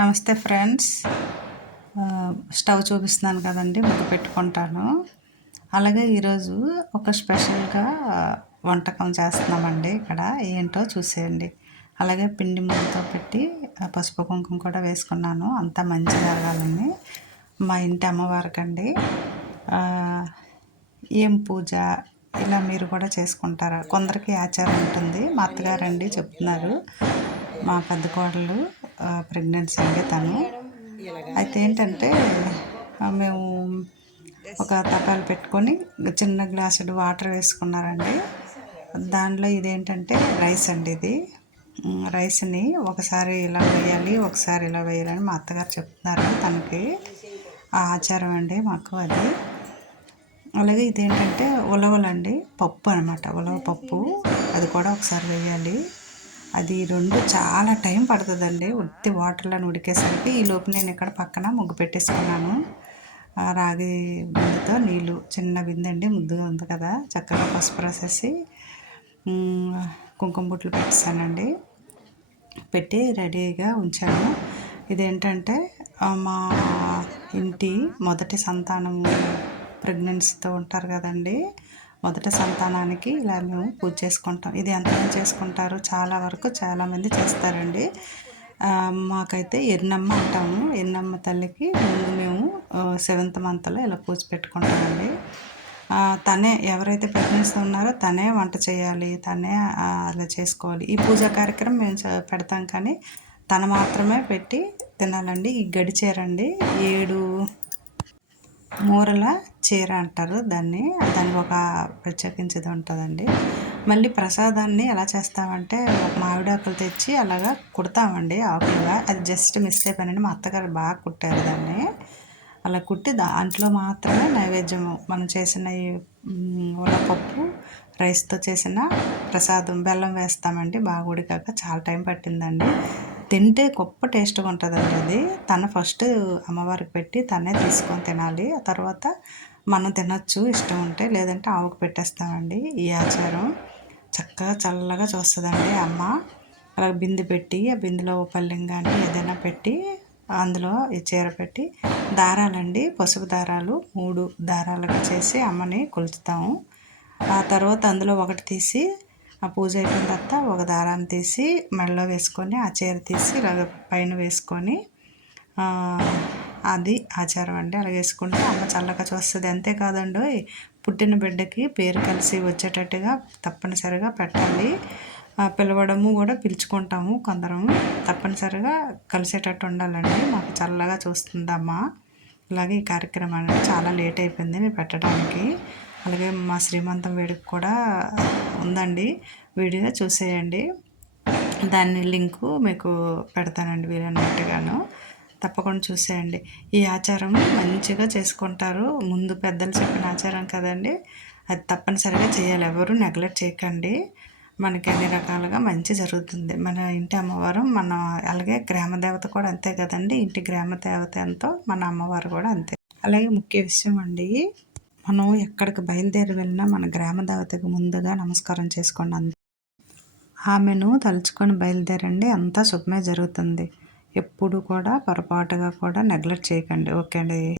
నమస్తే friends. Stove చూపిస్తున్నాను కదండి ముగ్గు పెట్టుకుంటాను. అలాగే ఈరోజు ఒక స్పెషల్గా వంటకం చేస్తున్నామండి ఇక్కడ. ఏంటో చూసేయండి. అలాగే పిండి ముగ్గుతో పెట్టి పసుపు కుంకుమ కూడా వేసుకున్నాను. అంతా మంచి జరగాలని మా ఇంటి అమ్మవారికండి. ఏం పూజ ఇలా మీరు కూడా చేసుకుంటారా? కొందరికి ఆచారం ఉంటుంది. మా అత్తగారండి చెప్తున్నారు. మా పెద్ద కోడలు ప్రెగ్నెన్సీ అండి తను. అయితే ఏంటంటే మేము ఒక తపాలు పెట్టుకొని చిన్న గ్లాసుడు వాటర్ వేసుకున్నారండి. దానిలో ఇదేంటంటే రైస్ అండి ఇది. రైస్ని ఒకసారి ఇలా వేయాలి ఒకసారి ఇలా వేయాలని మా అత్తగారు చెప్తున్నారు తనకి. ఆ ఆచారం అండి మాకు అది. అలాగే ఇదేంటంటే ఉలవలండి పప్పు అనమాట ఉలవ పప్పు అది కూడా ఒకసారి వేయాలి. అది రెండు చాలా టైం పడుతుందండి. ఉత్తి వాటర్లో ఉడికేసరికి ఈ లోపు నేను ఇక్కడ పక్కన ముగ్గు పెట్టేసుకున్నాను. రాగి బిందెతో నీళ్ళు చిన్న బిందె అండి ముద్దుగా ఉంది కదా చక్కగా పసుపు రాసేసి కుంకుమ బుట్లు పెట్టేశానండి. పెట్టి రెడీగా ఉంచాను. ఇదేంటంటే మా ఇంటి మొదటి సంతానం ప్రెగ్నెన్సీతో ఉంటారు కదండి. మొదటి సంతానానికి ఇలా మేము పూజ చేసుకుంటాం. ఇది ఎంతమంది చేసుకుంటారు చాలా వరకు చాలామంది చేస్తారండి. మాకైతే ఎన్నమ్మ అంటాము. ఎన్నమ్మ తల్లికి ముందు మేము సెవెంత్ మంత్లో ఇలా పూజ పెట్టుకుంటామండి. తనే ఎవరైతే ప్రెగ్నెన్సీ ఉన్నారో తనే వంట చేయాలి తనే అలా చేసుకోవాలి. ఈ పూజా కార్యక్రమం మేము పెడతాం కానీ తను మాత్రమే పెట్టి తినాలండి. ఈ గడిచారండి. ఏడు మూరల చీర అంటారు. దాన్ని దానికి ఒక ప్రత్యేకించేది ఉంటుందండి. మళ్ళీ ప్రసాదాన్ని ఎలా చేస్తామంటే మామిడాకులు తెచ్చి అలాగా కుడతామండి ఆకులుగా. అది జస్ట్ మిస్ అయిపోయినండి మా అత్తగారు బాగా కుట్టారు దాన్ని. అలా కుట్టి దాంట్లో మాత్రమే నైవేద్యం మనం చేసిన ఈ ఉలపప్పు రైస్తో చేసిన ప్రసాదం బెల్లం వేస్తామండి. బాగా ఉడికాక చాలా టైం పట్టిందండి. తింటే గొప్ప టేస్ట్గా ఉంటుందండి అది. తను ఫస్ట్ అమ్మవారికి పెట్టి తనే తీసుకొని తినాలి. ఆ తర్వాత మనం తినచ్చు ఇష్టం ఉంటే లేదంటే ఆవుకు పెట్టేస్తామండి ఈ ఆచారం. చక్కగా చల్లగా చూస్తుందండి అమ్మ. అలా బిందె పెట్టి ఆ బిందెలో పల్లెం కానీ ఏదైనా పెట్టి అందులో ఈ చీర పెట్టి దారాలండి. పసుపు దారాలు మూడు దారాలుగా చేసి అమ్మని కొలుచుతాము. ఆ తర్వాత అందులో ఒకటి తీసి ఆ పూజ అయిపోయిన తర్వాత ఒక దారాన్ని తీసి మెడలో వేసుకొని ఆ చీర తీసి ఇలాగ పైన వేసుకొని అది ఆచారం అండి. అలా వేసుకుంటే అమ్మ చల్లగా చూస్తుంది. అంతేకాదండి పుట్టిన బిడ్డకి పేరు కలిసి వచ్చేటట్టుగా తప్పనిసరిగా పెట్టాలి. పిలవడము కూడా పిలుచుకుంటాము కొందరం. తప్పనిసరిగా కలిసేటట్టు ఉండాలండి. మాకు చల్లగా చూస్తుంది అలాగే ఈ కార్యక్రమాన్ని చాలా లేట్ అయిపోయింది మేము పెట్టడానికి. అలాగే మా శ్రీమంతం వేడుక కూడా ఉందండి. వీడియో చూసేయండి. దాని లింకు మీకు పెడతానండి వీలన్నట్టుగాను తప్పకుండా చూసేయండి. ఈ ఆచారం మంచిగా చేసుకుంటారు. ముందు పెద్దలు చెప్పిన ఆచారం కదండి. అది తప్పనిసరిగా చేయాలి. ఎవరు నెగ్లెక్ట్ చేయకండి. మనకి అన్ని రకాలుగా మంచి జరుగుతుంది. మన ఇంటి అమ్మవారు మన అలాగే గ్రామ దేవత కూడా అంతే కదండి. ఇంటి గ్రామ దేవత ఎంతో మన అమ్మవారు కూడా అంతే. అలాగే ముఖ్య విషయం అండి మనం ఎక్కడికి బయలుదేరి వెళ్ళినా మన గ్రామ దేవతకు ముందుగా నమస్కారం చేసుకోండి ఆమెను తలుచుకొని బయలుదేరండి అంతా శుభమే జరుగుతుంది. ఎప్పుడు కూడా పొరపాటుగా కూడా నెగ్లెక్ట్ చేయకండి. ఓకే అండి.